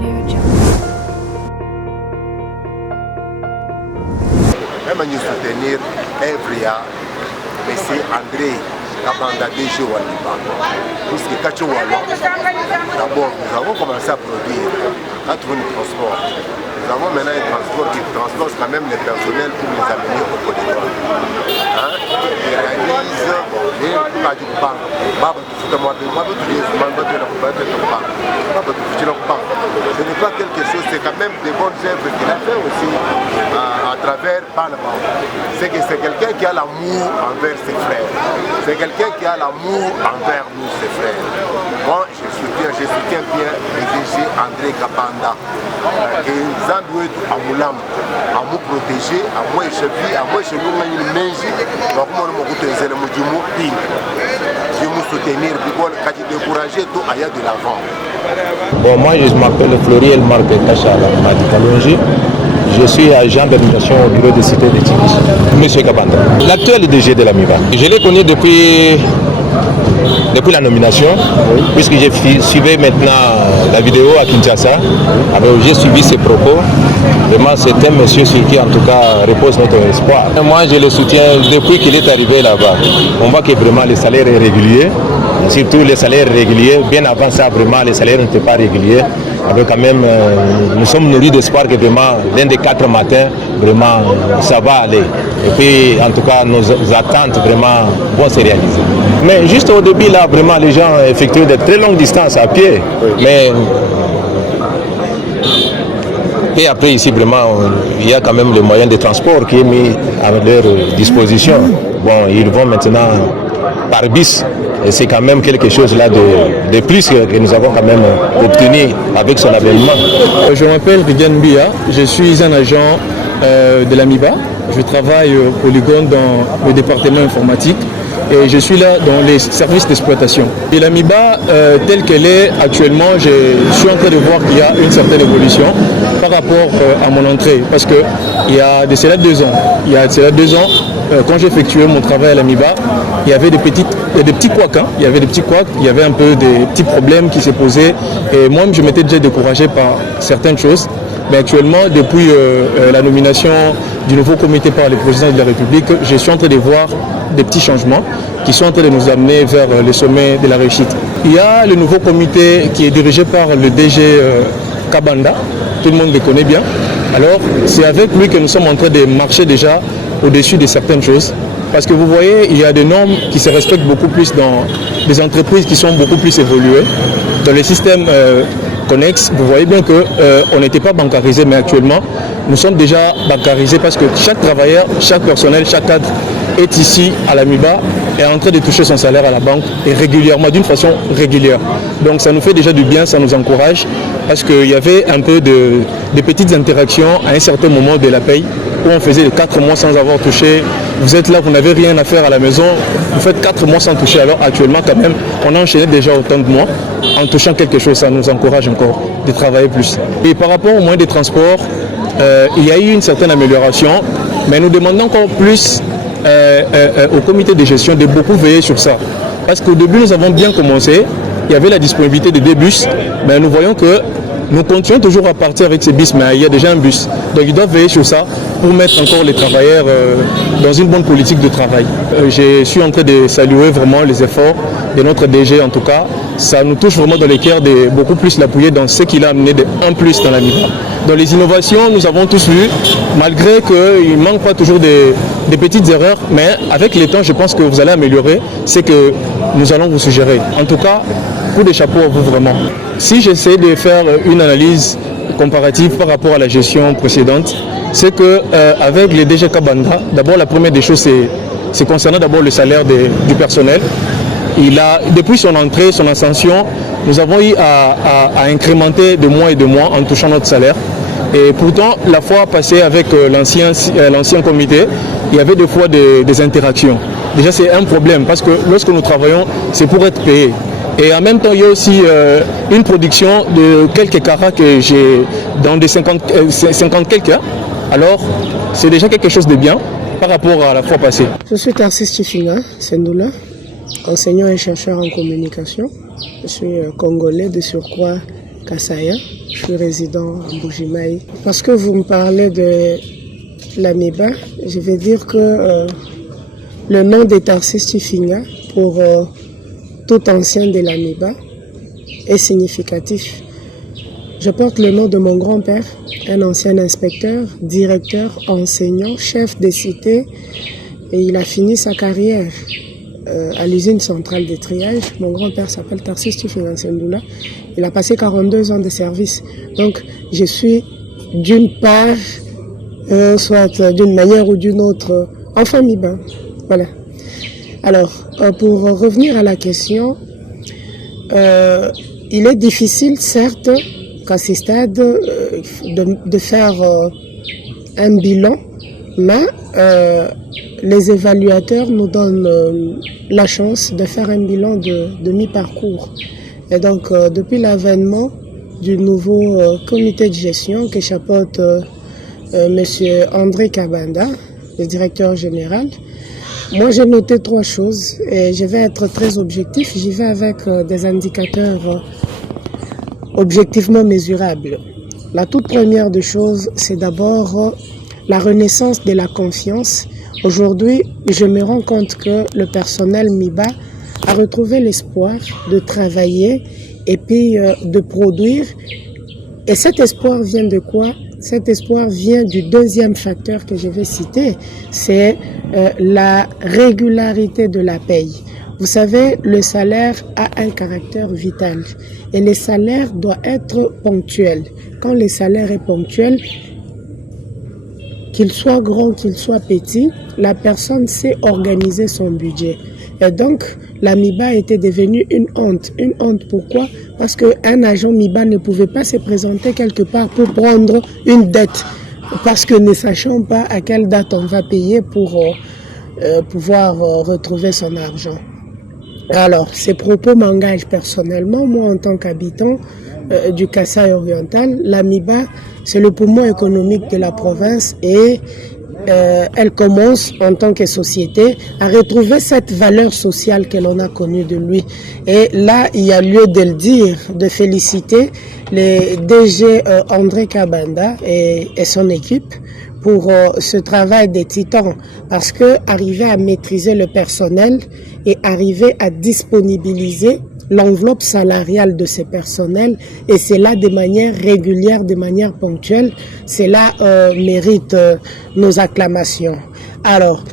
Même nous soutenir Evria, M. André Kabanda DG Waliba. Puisque Kacho Wallon, d'abord nous avons commencé à produire à trouver le transport. Nous avons maintenant un transport qui transporte quand même les personnels pour les amener au Côte d'Ivoire. Ils réalisent pas du banc. Ce n'est pas quelque chose, c'est quand même des bonnes œuvres qu'il a fait aussi à travers Panama. C'est que c'est quelqu'un qui a l'amour envers ses frères. C'est quelqu'un qui a l'amour envers nous, ses frères. Moi, je soutiens bien le DG André Kabanda. Et Zandoué à Moulam, à nous protéger, à moi et chevi, à moi et chez nous, une menji, à moi nous protéger, à moi je nous soutenir, pour décourager tout ailleurs de l'avant. Bon, moi je m'appelle Floriel Marc Kacha Kalonji. Je suis agent d'administration au bureau de cité de Timis. Monsieur Kabanda, l'actuel DG de la MIBA. Je l'ai connu depuis la nomination, puisque j'ai suivi maintenant la vidéo à Kinshasa. Alors j'ai suivi ses propos. Vraiment, c'est un monsieur sur qui en tout cas repose notre espoir. Et moi je le soutiens depuis qu'il est arrivé là-bas. On voit que vraiment le salaire est régulier. Surtout les salaires réguliers, bien avant ça vraiment les salaires n'étaient pas réguliers. Alors quand même, nous sommes nourris d'espoir que vraiment l'un des 4 matins, vraiment ça va aller. Et puis en tout cas nos attentes vraiment vont se réaliser. Mais juste au début là, vraiment les gens effectuent de très longues distances à pied. Mais et après ici vraiment il y a quand même le moyen de transport qui est mis à leur disposition. Bon, ils vont maintenant par bis. Et c'est quand même quelque chose là de plus que nous avons quand même obtenu avec son avènement. Je m'appelle Rigan Bia, je suis un agent de la MIBA. Je travaille au Polygone dans le département informatique et je suis là dans les services d'exploitation. Et la MIBA, telle qu'elle est actuellement, je suis en train de voir qu'il y a une certaine évolution par rapport à mon entrée. Parce qu'il y a de cela 2 ans, quand j'ai effectué mon travail à la MIBA, il y avait des petits couacs, il y avait des petits couacs, il y avait un peu des petits problèmes qui se posaient et moi je m'étais déjà découragé par certaines choses. Mais actuellement, depuis la nomination du nouveau comité par le président de la République, je suis en train de voir des petits changements qui sont en train de nous amener vers le sommet de la réussite. Il y a le nouveau comité qui est dirigé par le DG Kabanda, tout le monde le connaît bien. Alors c'est avec lui que nous sommes en train de marcher déjà au-dessus de certaines choses. Parce que vous voyez, il y a des normes qui se respectent beaucoup plus dans des entreprises qui sont beaucoup plus évoluées. Dans les systèmes connexes, vous voyez bien qu'on n'était pas bancarisé, mais actuellement, nous sommes déjà bancarisés parce que chaque travailleur, chaque personnel, chaque cadre est ici à la MIBA et est en train de toucher son salaire à la banque et régulièrement, d'une façon régulière. Donc ça nous fait déjà du bien, ça nous encourage parce qu'il y avait un peu de petites interactions à un certain moment de la paye où on faisait les 4 mois sans avoir touché. Vous êtes là, vous n'avez rien à faire à la maison, vous faites 4 mois sans toucher. Alors actuellement quand même, on a enchaîné déjà autant de mois en touchant quelque chose, ça nous encourage encore de travailler plus. Et par rapport au moyen de transport, il y a eu une certaine amélioration, mais nous demandons encore plus au comité de gestion de beaucoup veiller sur ça. Parce qu'au début, nous avons bien commencé, il y avait la disponibilité de 2 bus, mais nous voyons que nous continuons toujours à partir avec ces bus, mais il y a déjà un bus. Donc ils doivent veiller sur ça pour mettre encore les travailleurs dans une bonne politique de travail. Je suis en train de saluer vraiment les efforts de notre DG en tout cas. Ça nous touche vraiment dans les cœurs de beaucoup plus l'appuyer dans ce qu'il a amené de un plus dans la MIBA. Dans les innovations, nous avons tous vu, malgré qu'il ne manque pas toujours des petites erreurs, mais avec le temps, je pense que vous allez améliorer, c'est que nous allons vous suggérer. En tout cas, coup de chapeau à vous vraiment. Si j'essaie de faire une analyse comparative par rapport à la gestion précédente, c'est qu'avec les DG Kabanda, d'abord la première des choses, c'est concernant d'abord le salaire du personnel. Depuis son entrée, son ascension, nous avons eu à incrémenter de mois et de mois en touchant notre salaire. Et pourtant, la fois passée avec l'ancien comité, il y avait des fois des interactions. Déjà, c'est un problème parce que lorsque nous travaillons, c'est pour être payé. Et en même temps, il y a aussi une production de quelques carats que j'ai dans des 50 quelques. Alors, c'est déjà quelque chose de bien par rapport à la fois passée. Je suis Tarsis Chifinga Sendoula, enseignant et chercheur en communication. Je suis congolais de surcroît Kassaya. Je suis résident à Mbujimayi. Parce que vous me parlez de l'Amiba, je vais dire que le nom de Tarsis Chifinga pour tout ancien de l'Amiba est significatif. Je porte le nom de mon grand-père, un ancien inspecteur, directeur, enseignant, chef de cité, et il a fini sa carrière à l'usine centrale de triage. Mon grand-père s'appelle Tarsis Chifinga Sendoula. Il a passé 42 ans de service. Donc, je suis d'une part, soit d'une manière ou d'une autre, enfant Miba. Voilà. Alors, pour revenir à la question, il est difficile, certes, qu'à ce stade, de faire un bilan, mais les évaluateurs nous donnent la chance de faire un bilan de mi-parcours. Et donc, depuis l'avènement du nouveau comité de gestion que chapeaute Monsieur André Kabanda, le directeur général, moi j'ai noté 3 choses et je vais être très objectif. J'y vais avec des indicateurs objectivement mesurables. La toute première des choses, c'est d'abord la renaissance de la confiance. Aujourd'hui, je me rends compte que le personnel MIBA a retrouvé l'espoir de travailler et puis de produire. Et cet espoir vient de quoi? Cet espoir vient du deuxième facteur que je vais citer, c'est la régularité de la paye. Vous savez, le salaire a un caractère vital et le salaire doit être ponctuel. Quand le salaire est ponctuel, qu'il soit grand, qu'il soit petit, la personne sait organiser son budget. Et donc, la MIBA était devenue une honte. Une honte, pourquoi? Parce qu'un agent MIBA ne pouvait pas se présenter quelque part pour prendre une dette. Parce que ne sachant pas à quelle date on va payer pour pouvoir retrouver son argent. Alors, ces propos m'engagent personnellement. Moi, en tant qu'habitant du Kasaï oriental, la MIBA, c'est le poumon économique de la province et elle commence en tant que société à retrouver cette valeur sociale que l'on a connue de lui. Et là, il y a lieu de le dire, de féliciter les DG André Kabanda et son équipe pour ce travail des titans, parce que arriver à maîtriser le personnel et arriver à disponibiliser l'enveloppe salariale de ces personnels, et c'est là de manière régulière, de manière ponctuelle, cela mérite nos acclamations. Alors,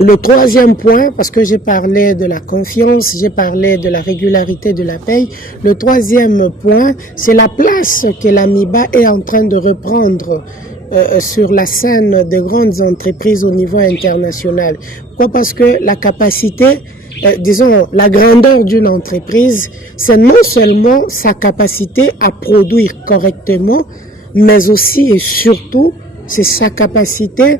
le troisième point, parce que j'ai parlé de la confiance, j'ai parlé de la régularité de la paye, le troisième point, c'est la place que la MIBA est en train de reprendre sur la scène des grandes entreprises au niveau international. Pourquoi? Parce que la capacité, disons, la grandeur d'une entreprise, c'est non seulement sa capacité à produire correctement, mais aussi et surtout, c'est sa capacité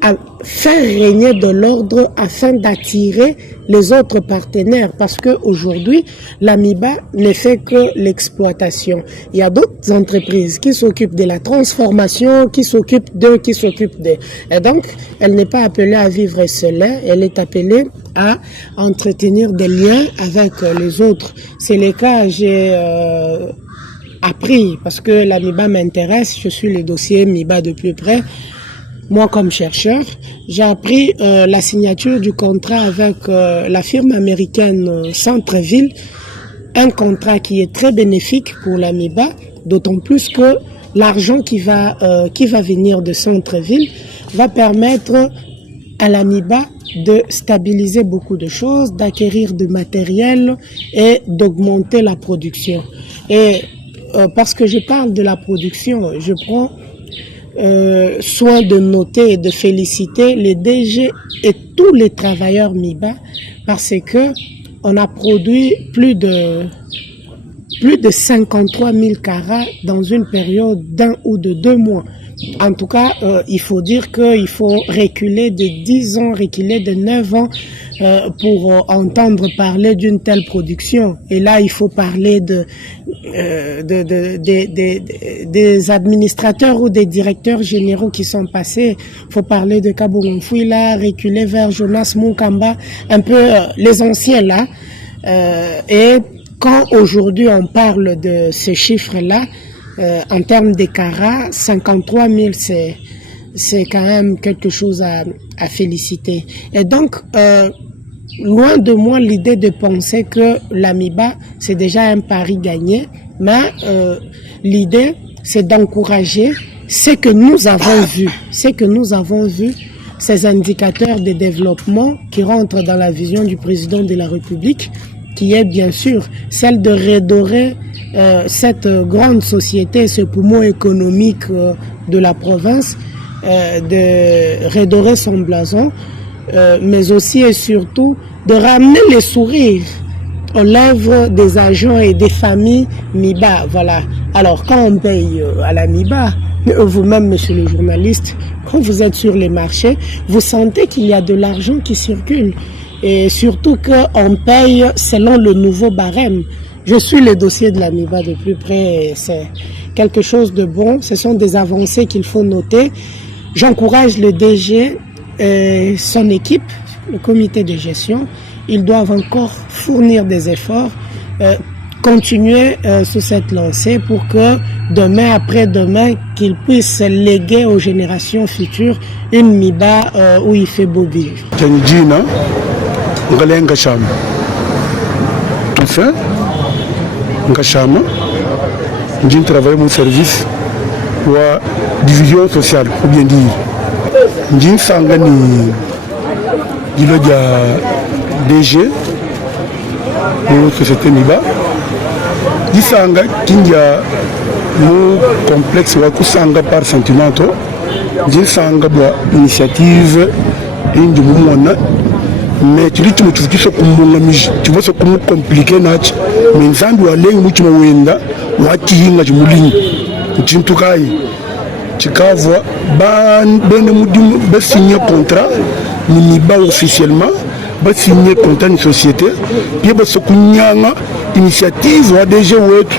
à faire régner de l'ordre afin d'attirer les autres partenaires, parce qu'aujourd'hui, la MIBA ne fait que l'exploitation. Il y a d'autres entreprises qui s'occupent de la transformation, qui s'occupent d'eux, qui s'occupent d'eux. Et donc, elle n'est pas appelée à vivre seule, elle est appelée à entretenir des liens avec les autres. C'est le cas, j'ai appris, parce que la MIBA m'intéresse, je suis le dossier MIBA de plus près. Moi, comme chercheur, j'ai appris la signature du contrat avec la firme américaine Centreville, un contrat qui est très bénéfique pour la MIBA, d'autant plus que l'argent qui va venir de Centreville va permettre à la MIBA de stabiliser beaucoup de choses, d'acquérir du matériel et d'augmenter la production. Et parce que je parle de la production, je prends soin de noter et de féliciter les DG et tous les travailleurs MIBA, parce que on a produit plus de 53 000 carats dans une période d'1 ou de 2 mois. En tout cas, il faut dire qu'il faut reculer de 10 ans, reculer de 9 ans pour entendre parler d'une telle production. Et là, il faut parler des administrateurs ou des directeurs généraux qui sont passés. Il faut parler de Kabongo Fouila, reculer vers Jonas Moukamba, un peu les anciens là. Et quand aujourd'hui on parle de ces chiffres-là, en termes des carats, 53 000, c'est quand même quelque chose à féliciter. Et donc, loin de moi l'idée de penser que l'AMIBA, c'est déjà un pari gagné, mais l'idée, c'est d'encourager ce que nous avons vu, ces indicateurs de développement qui rentrent dans la vision du président de la République, qui est bien sûr celle de redorer cette grande société, ce poumon économique de la province, de redorer son blason, mais aussi et surtout de ramener les sourires aux lèvres des agents et des familles MIBA. Voilà. Alors quand on paye à la MIBA, vous-même, monsieur le journaliste, quand vous êtes sur les marchés, vous sentez qu'il y a de l'argent qui circule. Et surtout qu'on paye selon le nouveau barème. Je suis le dossier de la MIBA de plus près. C'est quelque chose de bon. Ce sont des avancées qu'il faut noter. J'encourage le DG et son équipe, le comité de gestion. Ils doivent encore fournir des efforts, continuer sur cette lancée pour que demain, après-demain, qu'ils puissent léguer aux générations futures une MIBA où il fait beau vivre. Ngalenga Chama. Tout fait, Ngachama, j'ai travaillé mon service ou division sociale, ou bien dire. J'ai sangani, il y a DG, ou société MIBA. J'ai sanga qu'il y a mon complexe ou sanga par sentiment. J'ai sanga initiative, une mais tu dis que tu vas tu vas se compliquer nachi mais nzambi walengi muchima wenda wakihinga jumulingi chintukai chikavwa bene mudimu ba signer contrat ni ba officiellement ba signer contrat ni société ye ba sokunyanga initiative wa DG wetu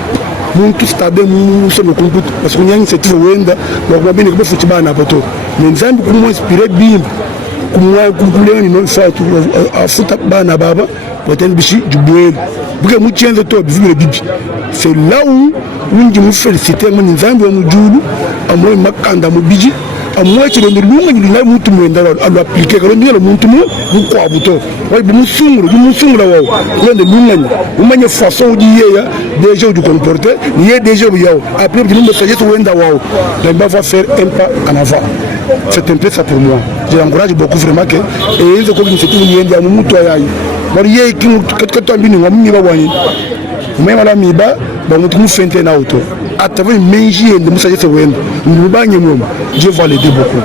muntu stabe mu se computer parce que nyanga initiative wenda ba bene ba futi bana bato mais nzambi kumo inspirer bim kumuleni non fatu afuta bana baba waten bishi jubwele buke muchenze to bivile bibi c'est là où unji mu féliciter mon nzambi wa mujulu amoy makanda mu biji amoy ci le lunga ni la mutu mwenda alo appliquer ko ndelo muntu mu kwa buto way bu musungula wawo ko ndelo lunga ni umanye façon di yeya déjà du comporter ni ye déjà yawo après bi mu message to wenda wawo donc va faire un pas en avant. C'est un peu ça pour moi. Je l'encourage beaucoup vraiment que et ils ont comme c'est tout yende mu mutu ayayi bari ye ki que tombi ni ngam mi ba wani mais wala mi ba mutu mu fente na auto atave menji yende mu saje se wenda ni ba nyemo je vois les deux beaucoup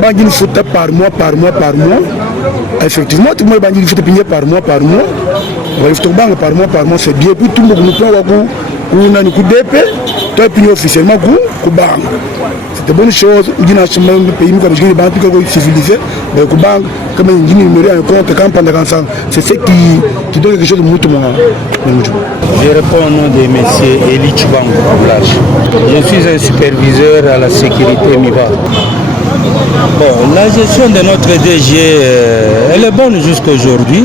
ba ngini foot par mois effectivement tout moi ba ngini foot pigner par mois ouais foot bang par mois c'est bien pour tout le monde wa ku na ni ku DP to pigner officiellement ku bang. C'est de bonnes choses. Il y a des pays qui sont civilisés, mais comme il y a un compte c'est ce qui donne quelque chose de beaucoup. Je réponds au nom de M. Eli Chubango. Je suis un superviseur à la sécurité MIBA. Bon, la gestion de notre DG, elle est bonne jusqu'à aujourd'hui,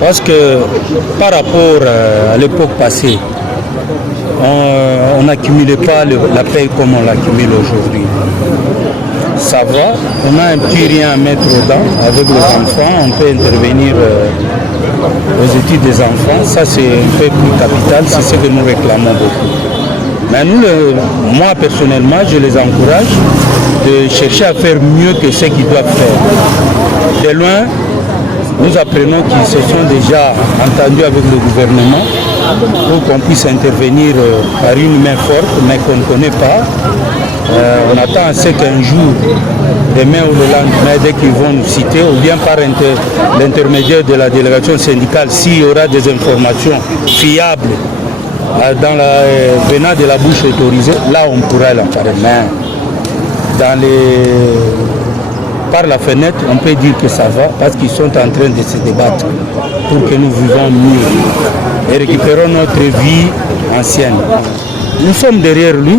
parce que par rapport à l'époque passée, on n'accumulait pas la paie comme on l'accumule aujourd'hui. Ça va, on a un petit rien à mettre dedans avec les enfants, on peut intervenir aux études des enfants, ça c'est un peu plus capital, c'est ce que nous réclamons beaucoup. Mais nous, moi personnellement, je les encourage de chercher à faire mieux que ce qu'ils doivent faire. De loin, nous apprenons qu'ils se sont déjà entendus avec le gouvernement pour qu'on puisse intervenir par une main forte, mais qu'on ne connaît pas. On attend à ce qu'un jour, demain ou le lendemain, dès qu'ils vont nous citer, ou bien par l'intermédiaire de la délégation syndicale, s'il y aura des informations fiables venant de la bouche autorisée, là on pourra l'en faire. Mais par la fenêtre, on peut dire que ça va, parce qu'ils sont en train de se débattre pour que nous vivons mieux et récupérons notre vie ancienne. Nous sommes derrière lui,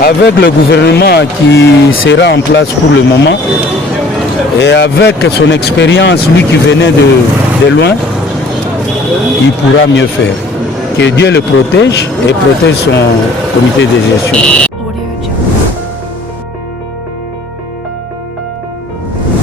avec le gouvernement qui sera en place pour le moment, et avec son expérience, lui qui venait de loin, il pourra mieux faire. Que Dieu le protège et protège son comité de gestion.